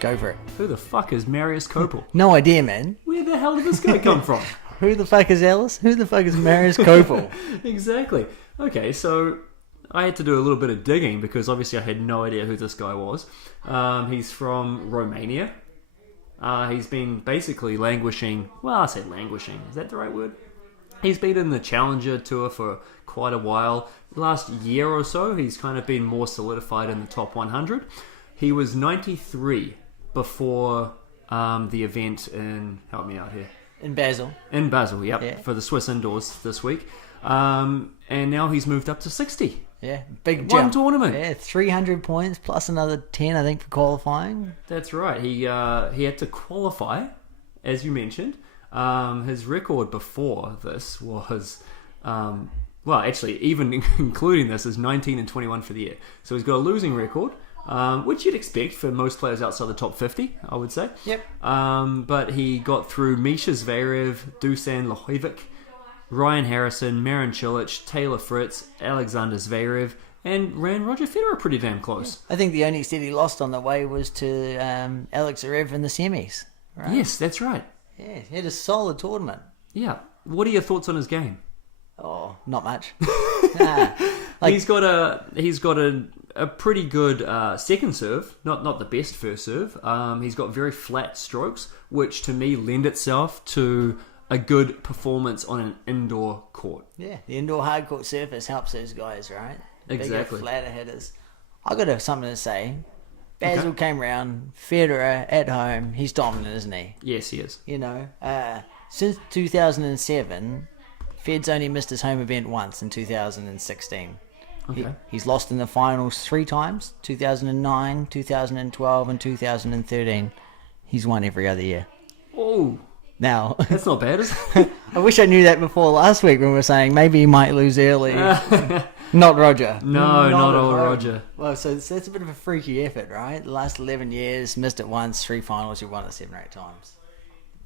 Go for it. Who the fuck is Marius Copil? No idea, man. Where the hell did this guy come from? Who the fuck is Alice? Who the fuck is Marius Copil? Exactly. Okay, so I had to do a little bit of digging because obviously I had no idea who this guy was. He's from Romania. He's been basically languishing. Well, I said languishing. Is that the right word? He's been in the Challenger Tour for quite a while. Last year or so, he's kind of been more solidified in the top 100. He was 93 before the event in... Help me out here. In Basel. In Basel, yep. Yeah. For the Swiss indoors this week. And now he's moved up to 60. Yeah, big One jump. tournament. Yeah, 300 points plus another 10, I think, for qualifying. That's right. He had to qualify, as you mentioned. His record before this was, well, actually, even including this, is 19 and 21 for the year. So he's got a losing record, which you'd expect for most players outside the top 50, I would say. Yep. But he got through Misha Zverev, Dusan Lajovic, Ryan Harrison, Marin Cilic, Taylor Fritz, Alexander Zverev, and ran Roger Federer pretty damn close. I think the only set he lost on the way was to Alex Zverev in the semis. Right? Yes, that's right. Yeah, he had a solid tournament. Yeah. What are your thoughts on his game? Oh, not much. He's got a pretty good second serve, not the best first serve. He's got very flat strokes, which to me lend itself to a good performance on an indoor court. Yeah, the indoor hardcourt surface helps those guys, right? Exactly. Bigger, flatter hitters. I got something to say. Basel came round, Federer at home. He's dominant, isn't he? Yes, he is. You know, since 2007, Fed's only missed his home event once in 2016. Okay. He's lost in the finals 3 times, 2009, 2012, and 2013. He's won every other year. Oh, Now, that's not bad, is it? I wish I knew that before last week when we were saying maybe he might lose early. Not Roger. No, not at old home. Roger. Well, so that's a bit of a freaky effort, right? The last 11 years, missed it once, 3 finals, you've won it 7 or 8 times.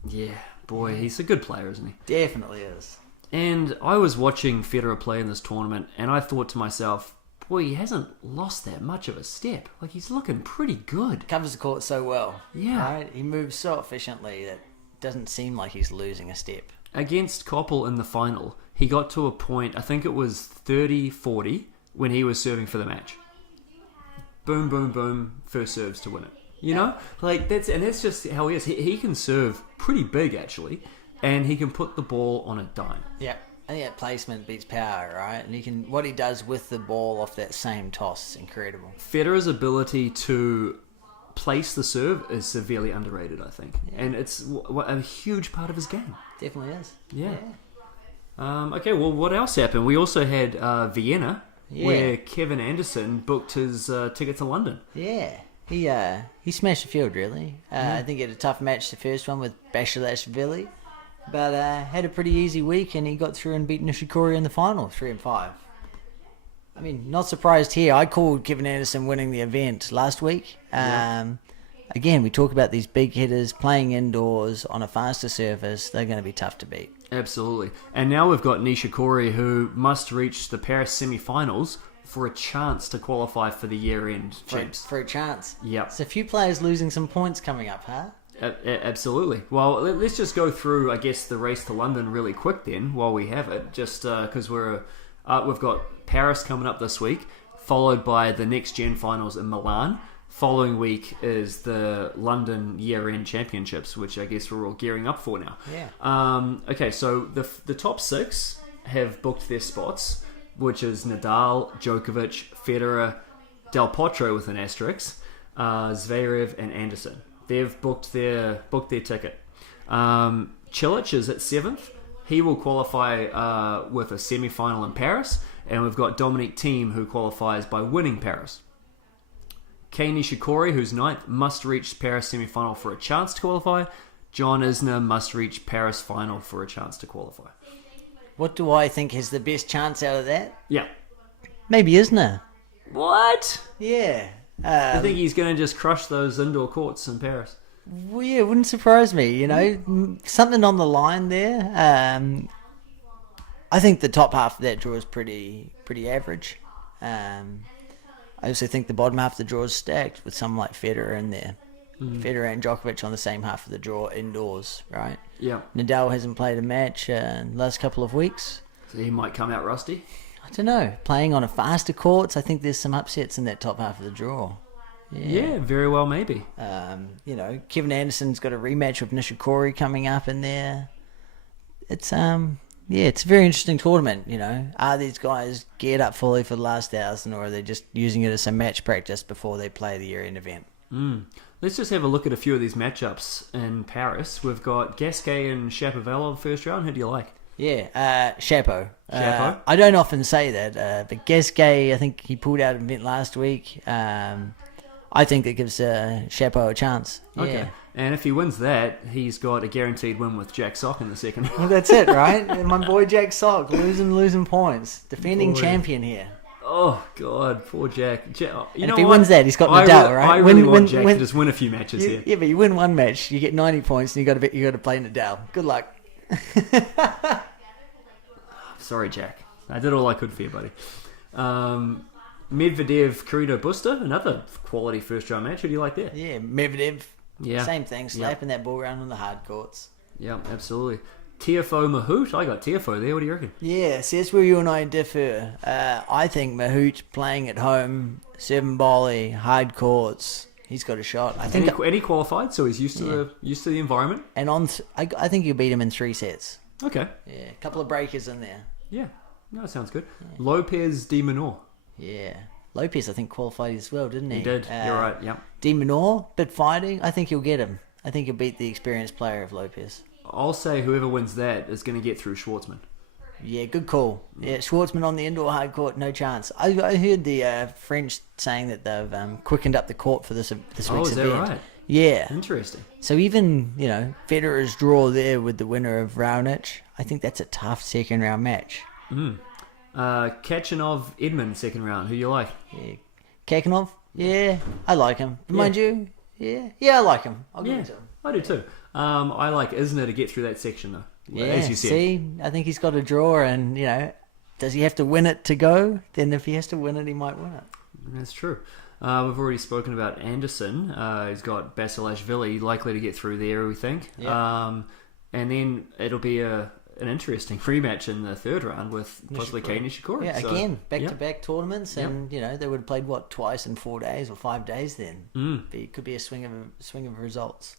Yeah, boy, he's a good player, isn't he? Definitely is. And I was watching Federer play in this tournament, and I thought to myself, boy, he hasn't lost that much of a step. Like, he's looking pretty good. Covers the court so well. Yeah. Right? He moves so efficiently that it doesn't seem like he's losing a step. Against Copil in the final, he got to a point, I think it was 30-40, when he was serving for the match. Boom, boom, boom, first serves to win it. You know? Like, that's just how he is. He can serve pretty big, actually, and he can put the ball on a dime. Yeah. I think that placement beats power, right? And what he does with the ball off that same toss is incredible. Federer's ability to place the serve is severely underrated, I think. Yeah. And it's a huge part of his game. Definitely is. Yeah. Okay, well, what else happened? We also had Vienna, where Kevin Anderson booked his ticket to London. Yeah. He smashed the field, really. I think he had a tough match, the first one with Basilashvili. But had a pretty easy week, and he got through and beat Nishikori in the final, 3-5. I mean, not surprised here. I called Kevin Anderson winning the event last week. Again, we talk about these big hitters playing indoors on a faster surface. They're going to be tough to beat. Absolutely. And now we've got Nishikori, who must reach the Paris semi-finals for a chance to qualify for the year-end champs. For a chance. Yeah. So a few players losing some points coming up, huh? Absolutely. Well, let's just go through, I guess, the race to London really quick then, while we have it, just because we've got Paris coming up this week, followed by the next gen finals in Milan. Following week is the London year-end championships, which I guess we're all gearing up for now. Yeah. Okay, so the top 6 have booked their spots, which is Nadal, Djokovic, Federer, Del Potro with an asterisk, Zverev, and Anderson. They've booked their ticket. Cilic is at 7th. He will qualify with a semi-final in Paris, and we've got Dominic Thiem, who qualifies by winning Paris. Kei Nishikori, who's 9th, must reach Paris semi-final for a chance to qualify. John Isner must reach Paris final for a chance to qualify. What do I think is the best chance out of that? Yeah. Maybe Isner. What? Yeah. I think he's going to just crush those indoor courts in Paris. Well, yeah, it wouldn't surprise me. You know, something on the line there. I think the top half of that draw is pretty average. I also think the bottom half of the draw is stacked with someone like Federer in there. Federer and Djokovic on the same half of the draw indoors, right? Yeah. Nadal hasn't played a match in the last couple of weeks. So he might come out rusty. I don't know. Playing on a faster courts, I think there's some upsets in that top half of the draw. Yeah, very well maybe. Kevin Anderson's got a rematch with Nishikori coming up in there. It's it's a very interesting tournament. Are these guys geared up fully for the last 1,000, or are they just using it as some match practice before they play the year-end event? Let's just have a look at a few of these matchups in Paris. We've got Gasquet and Shapovalov first round. Who do you like? Yeah, Chapo. Chapo? I don't often say that, but Gasquet, I think he pulled out an event last week. I think that gives Chapo a chance. Okay. Yeah. And if he wins that, he's got a guaranteed win with Jack Sock in the second round. Well, that's it, right? And my boy Jack Sock, losing points. Defending champion here. Oh, God, poor Jack. If he wins that, he's got Nadal, right? I really want Jack to just win a few matches here. Yeah, but you win one match, you get 90 points, and you got to play Nadal. Good luck. Sorry, Jack. I did all I could for you, buddy. Medvedev, Carreño Busta, another quality first round match. Who do you like there? Yeah, Medvedev. Yeah. Same thing, slapping that ball around on the hard courts. Yeah, absolutely. Tiafoe Mahout. I got Tiafoe there. What do you reckon? Yeah, see, that's where you and I differ. I think Mahout playing at home, serving volley, hard courts, he's got a shot. I think. And he qualified, so he's used to the environment. And I think you'll beat him in 3 sets. Okay. Yeah, a couple of breakers in there. Yeah, no, that sounds good. Yeah. Lopez de Minaur. Yeah. Lopez, I think, qualified as well, didn't he? He did. You're right, yeah. De Minaur, bit fighting. I think he'll get him. I think he'll beat the experienced player of Lopez. I'll say whoever wins that is going to get through Schwartzman. Yeah, good call. Yeah, Schwartzman on the indoor hard court, no chance. I heard the French saying that they've quickened up the court for this week's event. Is that right? Yeah. Interesting. So even, Federer's draw there with the winner of Raonic, I think that's a tough second round match. Kachanov, Edmund, second round. Who you like? Yeah. Kakanov? Yeah, I like him. Mind you, I like him. I'll give it to him. I do too. I like Isner to get through that section though. Yeah, as you said. See, I think he's got a draw, and does he have to win it to go? Then if he has to win it, he might win it. That's true. We've already spoken about Anderson. He's got Basilashvili likely to get through there, we think. Yeah. And then it'll be an interesting rematch in the third round with possibly Kei Nishikori. Yeah, again, back-to-back tournaments, and they would have played twice in 4 days or 5 days. Then it could be a swing of results.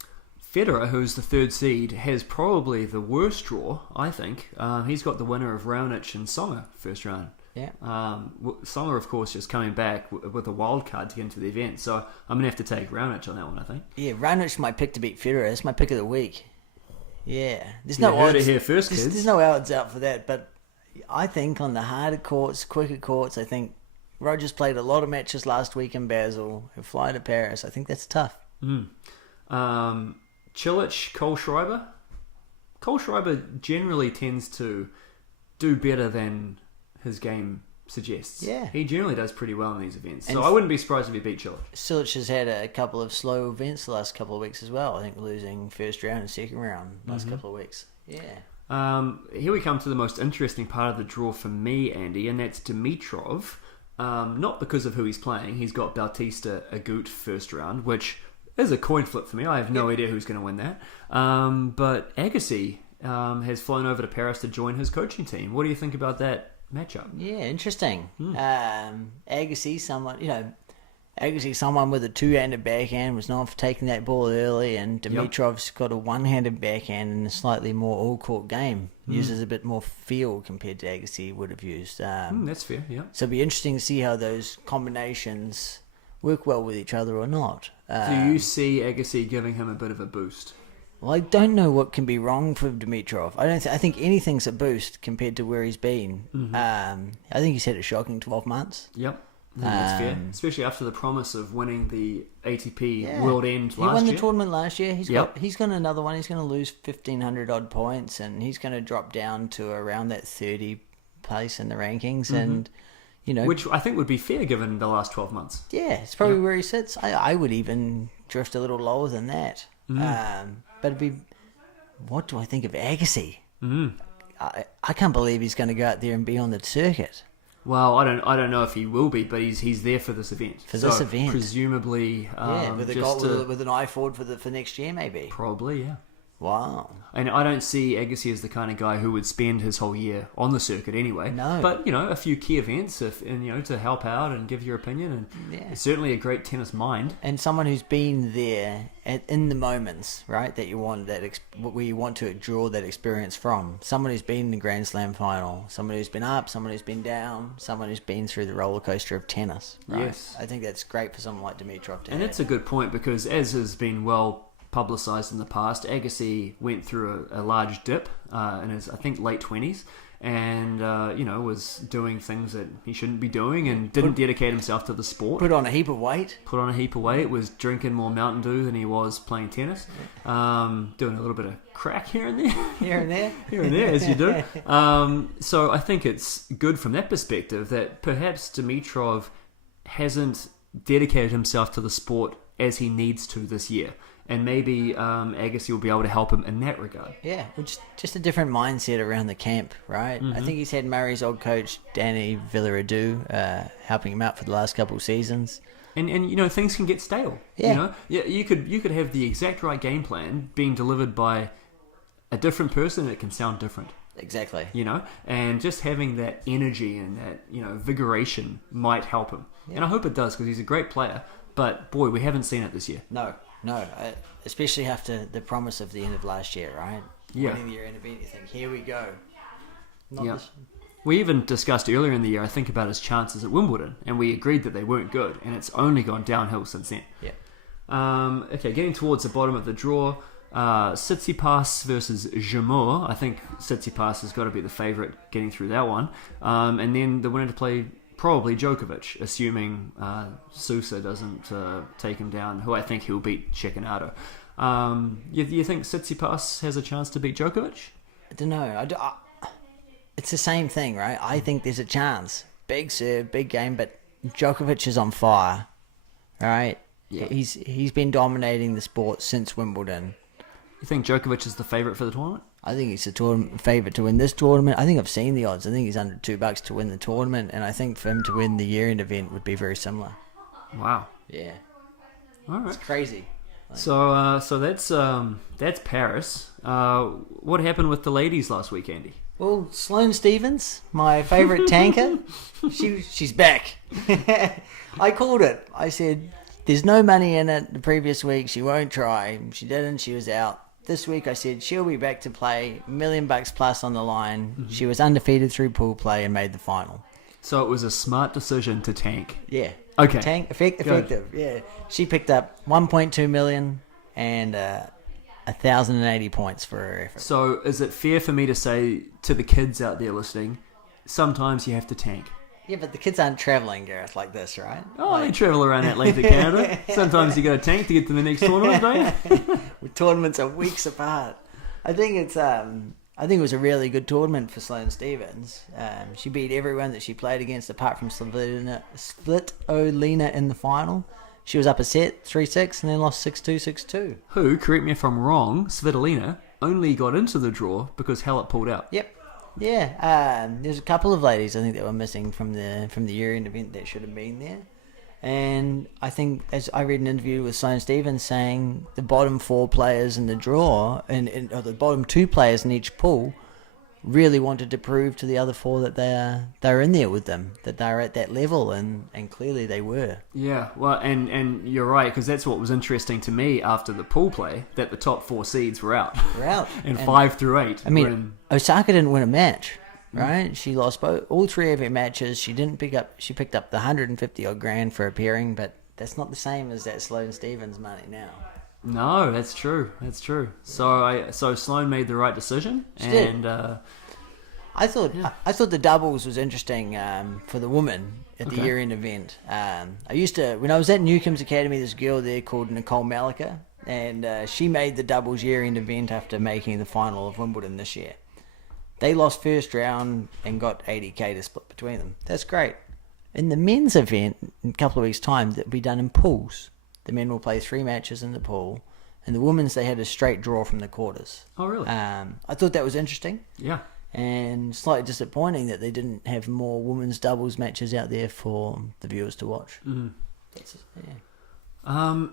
Federer, who's the third seed, has probably the worst draw, I think. He's got the winner of Raonic and Songer first round. Yeah. Songer, of course, just coming back with a wild card to get into the event, so I'm gonna have to take Raonic on that one, I think. Yeah, Raunic's my pick to beat Federer. That's my pick of the week. Yeah, there's no odds. Heard it here first, kids. There's no odds out for that, but I think on the harder courts, quicker courts, I think Roger's played a lot of matches last week in Basel. He'll fly to Paris. I think that's tough. Cilic, Kohlschreiber. Kohlschreiber generally tends to do better than his game suggests. Yeah. He generally does pretty well in these events. So I wouldn't be surprised if he beat Cilic. Cilic has had a couple of slow events the last couple of weeks as well. I think losing first round and second round last couple of weeks. Yeah. Here we come to the most interesting part of the draw for me, Andy, and that's Dimitrov. Not because of who he's playing. He's got Bautista Agut first round, which is a coin flip for me. I have no idea who's going to win that. But Agassi has flown over to Paris to join his coaching team. What do you think about that matchup? Yeah, interesting. Agassi, someone with a two-handed backhand, was known for taking that ball early, and Dimitrov's got a one-handed backhand and a slightly more all-court game. Uses a bit more feel compared to Agassi would have used. That's fair, yeah. So it'll be interesting to see how those combinations work well with each other or not. Do you see Agassi giving him a bit of a boost? Well, I don't know what can be wrong for Dimitrov. I think anything's a boost compared to where he's been. I think he's had a shocking 12 months. Yep. That's fair. Especially after the promise of winning the ATP World End last year. He won the tournament last year. He's got another one. He's going to lose 1,500 odd points, and he's going to drop down to around that 30 place in the rankings. And which I think would be fair given the last 12 months. Yeah, it's probably where he sits. I would even drift a little lower than that. But it'd be, what do I think of Agassi? I can't believe he's going to go out there and be on the circuit. Well, I don't know if he will be, but he's there for this event. This event, presumably, with an eye forward for next year, maybe. Probably, yeah. Wow. And I don't see Agassi as the kind of guy who would spend his whole year on the circuit anyway. No. But, a few key events to help out and give your opinion. And it's certainly a great tennis mind. And someone who's been there in the moments, right, that you want, where you want to draw that experience from. Someone who's been in the Grand Slam final. Someone who's been up, someone who's been down. Someone who's been through the roller coaster of tennis. Right? Yes. I think that's great for someone like Dimitrov to have. And it's a good point because, as has been well publicised in the past, Agassi went through a large dip in his, I think, late 20s and, was doing things that he shouldn't be doing and didn't dedicate himself to the sport. Put on a heap of weight. Was drinking more Mountain Dew than he was playing tennis. Doing a little bit of crack here and there. Here and there, as you do. So I think it's good from that perspective that perhaps Dimitrov hasn't dedicated himself to the sport as he needs to this year. And maybe Agassi will be able to help him in that regard. Yeah, just a different mindset around the camp, right? Mm-hmm. I think he's had Murray's old coach, Danny Villarreau, helping him out for the last couple of seasons. And things can get stale. Yeah. You could have the exact right game plan being delivered by a different person. It can sound different. Exactly. And just having that energy and that vigoration might help him. Yeah. And I hope it does because he's a great player. But boy, we haven't seen it this year. No, especially after the promise of the end of last year, right? Yeah. Winning the year-end event, you think, here we go. We even discussed earlier in the year, I think, about his chances at Wimbledon, and we agreed that they weren't good, and it's only gone downhill since then. Yeah. Okay, getting towards the bottom of the draw, Tsitsipas versus Jamur. I think Tsitsipas has got to be the favourite getting through that one. And then the winner to play probably Djokovic, assuming Sousa doesn't take him down, who I think he'll beat Cecchinato. You think Tsitsipas has a chance to beat Djokovic? I don't know. It's the same thing, right? I think there's a chance. Big serve, big game, but Djokovic is on fire, right? Yeah. He's been dominating the sport since Wimbledon. You think Djokovic is the favourite for the tournament? I think he's the favourite to win this tournament. I think I've seen the odds. I think he's under $2 to win the tournament, and I think for him to win the year-end event would be very similar. Wow. Yeah. All right. It's crazy. So that's Paris. What happened with the ladies last week, Andy? Well, Sloane Stephens, my favourite tanker, she's back. I called it. I said, there's no money in it the previous week. She won't try. She didn't. She was out. This week I said she'll be back to play, $1 million plus on the line. Mm-hmm. She was undefeated through pool play and made the final. So it was a smart decision to tank. Yeah. Okay. Tank effective. Yeah. She picked up 1.2 million and 1,080 points for her effort. So is it fair for me to say to the kids out there listening, sometimes you have to tank? Yeah, but the kids aren't travelling, Gareth, like this, right? Oh, they travel around Atlantic Canada. Sometimes you got to tank to get to the next tournament, don't you? Tournaments are weeks apart. I think it was a really good tournament for Sloane Stephens. She beat everyone that she played against, apart from Svitolina in the final. She was up a set, 3-6, and then lost 6-2, 6-2. Who, correct me if I'm wrong, Svitolina only got into the draw because Halep pulled out. Yep. Yeah, there's a couple of ladies I think that were missing from the year-end event that should have been there. And I think, as I read an interview with Sloane Stephens saying the bottom 4 players in the draw, or the bottom 2 players in each pool, really wanted to prove to the other 4 that they're in there with them, that they're at that level, and clearly they were. Yeah, well, and you're right, because that's what was interesting to me after the pool play, that the top 4 seeds were out. and 5 through 8. I mean, Osaka didn't win a match, right? She lost all 3 of her matches. She picked up the 150 odd grand for appearing, but that's not the same as that Sloane Stephens money now. No, that's true. So Sloane made the right decision, she did. I thought the doubles was interesting for the woman at the year-end event. When I was at Newcomb's Academy, this girl there called Nicole Malika, and she made the doubles year-end event after making the final of Wimbledon this year. They lost first round and got 80k to split between them. That's great. In the men's event, in a couple of weeks' time, that'll be done in pools. The men will play 3 matches in the pool, and the women's, they had a straight draw from the quarters. Oh, really? I thought that was interesting. Yeah. And slightly disappointing that they didn't have more women's doubles matches out there for the viewers to watch. Mm. Yeah.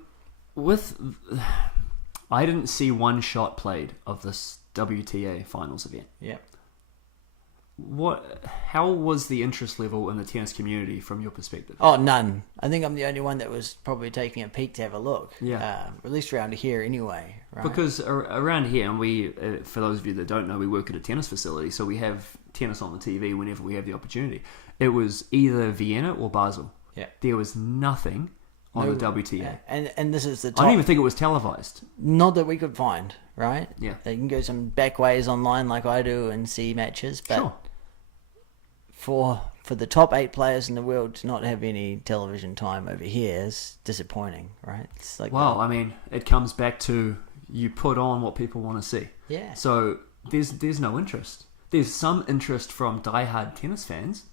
I didn't see one shot played of this WTA finals event. Yeah. How was the interest level in the tennis community from your perspective? Oh, none. I think I'm the only one that was probably taking a peek to have a look. Yeah. At least around here anyway, right? Because around here, and we, for those of you that don't know, we work at a tennis facility, so we have tennis on the TV whenever we have the opportunity. It was either Vienna or Basel. Yeah. There was nothing on the WTA. Yeah. And this is the top. I don't even think it was televised. Not that we could find, right? Yeah. You can go some back ways online like I do and see matches, but Sure. for the top 8 players in the world to not have any television time over here is disappointing, right? It's like, Well, I mean, it comes back to you put on what people want to see. yeah. So there's no interest. There's some interest from diehard tennis fans.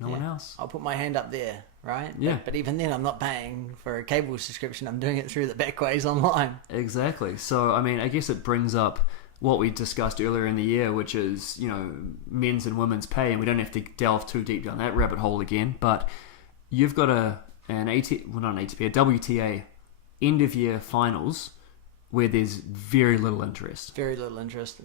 No one else. I'll put my hand up there, right? Yeah. But even then, I'm not paying for a cable subscription. I'm doing it through the back ways online. Exactly. So, I mean, I guess it brings up what we discussed earlier in the year, which is, men's and women's pay, and we don't have to delve too deep down that rabbit hole again, but you've got a WTA end of year finals where there's very little interest. Very little interest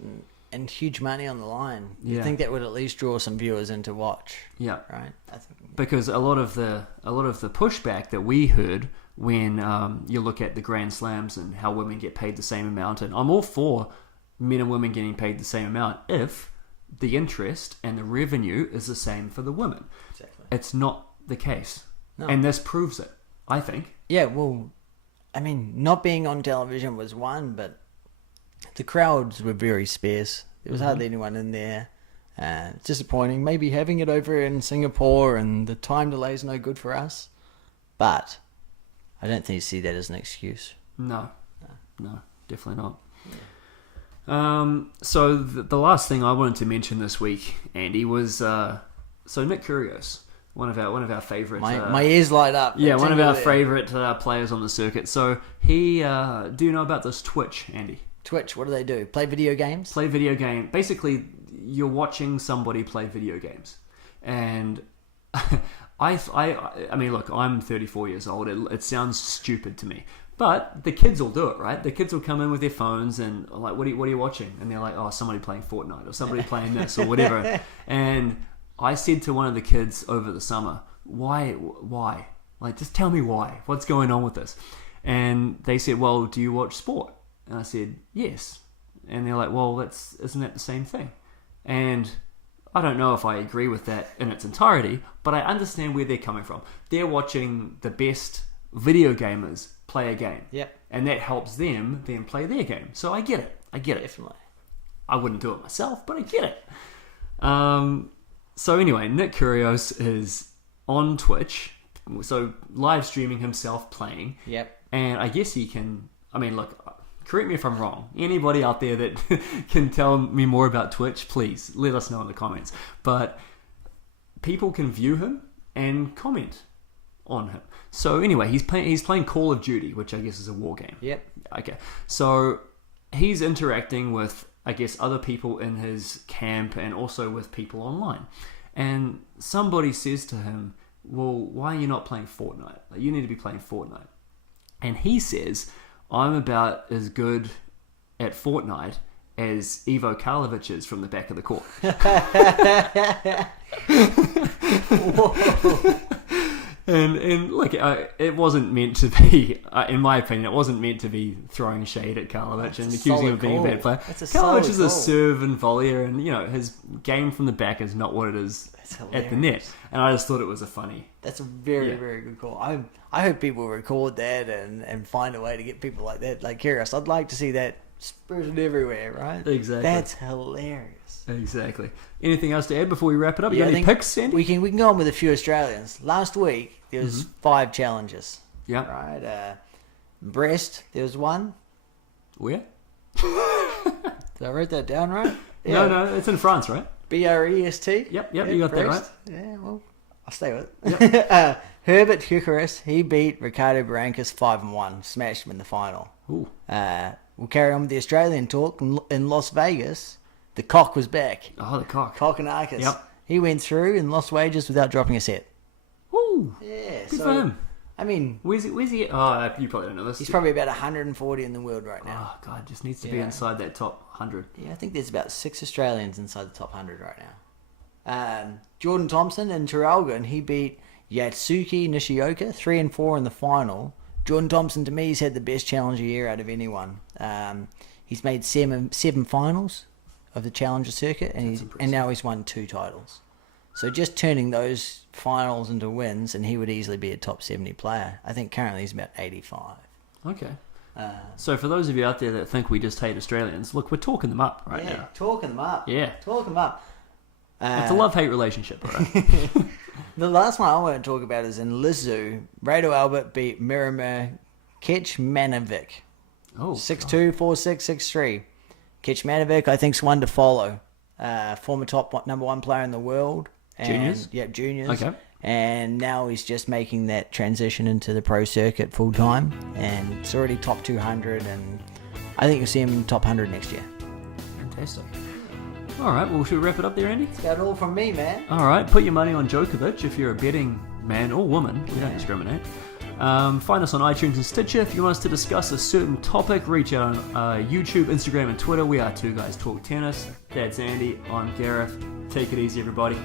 and huge money on the line. Yeah. You think that would at least draw some viewers in to watch, Yeah. right? I think. Because a lot of the pushback that we heard when you look at the Grand Slams and how women get paid the same amount, and I'm all for men and women getting paid the same amount if the interest and the revenue is the same for the women. Exactly. It's not the case. No. And this proves it, I think. Yeah, well, I mean, not being on television was one, but the crowds were very sparse. There was hardly anyone in there. It's disappointing. Maybe having it over in Singapore and the time delay is no good for us. But I don't think you see that as an excuse. No, definitely not. So the last thing I wanted to mention this week, Andy, was so Nick Kyrgios, one of our favorite. My ears light up. Yeah, one of our favorite players on the circuit. So he, do you know about this Twitch, Andy? Twitch, what do? Play video games? Play video game. Basically, you're watching somebody play video games, and I mean, look, I'm 34 years old. It sounds stupid to me. But the kids will do it, right? The kids will come in with their phones and like, what are you watching? And they're like, oh, somebody playing Fortnite or somebody playing this or whatever. And I said to one of the kids over the summer, why? Like, just tell me why. What's going on with this? And they said, well, do you watch sport? And I said, yes. And they're like, well, isn't that the same thing? And I don't know if I agree with that in its entirety, but I understand where they're coming from. They're watching the best video gamers play a game. Yep. And that helps them then play their game. So I get it. Definitely. I wouldn't do it myself, but I get it. So anyway, Nick Kyrgios is on Twitch, so live streaming himself playing. Yep. And I guess he can, I mean, look, correct me if I'm wrong. Anybody out there that can tell me more about Twitch, please let us know in the comments. But people can view him and comment on him. So anyway, he's playing Call of Duty, which I guess is a war game. Yep. Okay. So he's interacting with, I guess, other people in his camp and also with people online. And somebody says to him, well, why are you not playing Fortnite? Like, you need to be playing Fortnite. And he says, I'm about as good at Fortnite as Ivo Karlovic is from the back of the court. And look, it wasn't meant to be, in my opinion, it wasn't meant to be throwing shade at Karlovic and accusing him of being a bad player. Karlovic is a serve and volleyer, and his game from the back is not what it is at the net. And I just thought it was a funny. That's a very, very good call. I hope people record that and find a way to get people like that, like Kyrgios. I'd like to see that spurted everywhere, right? Exactly. That's hilarious. Exactly. Anything else to add before we wrap it up? You got any picks, Sandy? We can go on with a few Australians. Last week there was 5 challenges. Yeah. Right. Brest, there was one. Where? Did I write that down right? Yeah. No, it's in France, right? Brest. Yep, you got that right. Yeah, well, I'll stay with it. Yep. Herbert Hukaris, he beat Ricardo Barancas 5-1, smashed him in the final. Ooh. We'll carry on with the Australian talk in Las Vegas. The cock was back. Oh, the cock. Cock and Arcus. Yep. He went through and lost wages without dropping a set. Woo. Yeah. Good for him. I mean, Where's he? Oh, you probably don't know this. he's probably about 140 in the world right now. Oh, God, just needs to be Yeah. inside that top 100. Yeah, I think there's about 6 Australians inside the top 100 right now. Jordan Thompson in Traralgon, he beat Yatsuki Nishioka 3-4 in the final. Jordan Thompson, to me, he's had the best challenger year out of anyone. He's made seven finals of the challenger circuit, and now he's won 2 titles. So just turning those finals into wins, and he would easily be a top 70 player. I think currently he's about 85. Okay. So for those of you out there that think we just hate Australians, look, we're talking them up right now. Talking them up. Yeah. Talking them up. It's a love-hate relationship, all right? The last one I want to talk about is in Lizu. Rado Albert beat Mirimir Kecmanovic. Oh, 6-2, 4-6, 6-3. Kecmanovic, I think, is one to follow. Former number 1 player in the world. Juniors? Yep, juniors. Okay. And now he's just making that transition into the pro circuit full time. And it's already top 200. And I think you'll see him in top 100 next year. Fantastic. All right, well, should we wrap it up there, Andy? That's about all from me, man. All right, put your money on Djokovic if you're a betting man or woman. We don't discriminate. Find us on iTunes and Stitcher. If you want us to discuss a certain topic, reach out on YouTube, Instagram, and Twitter. We are Two Guys Talk Tennis. That's Andy. I'm Gareth. Take it easy, everybody.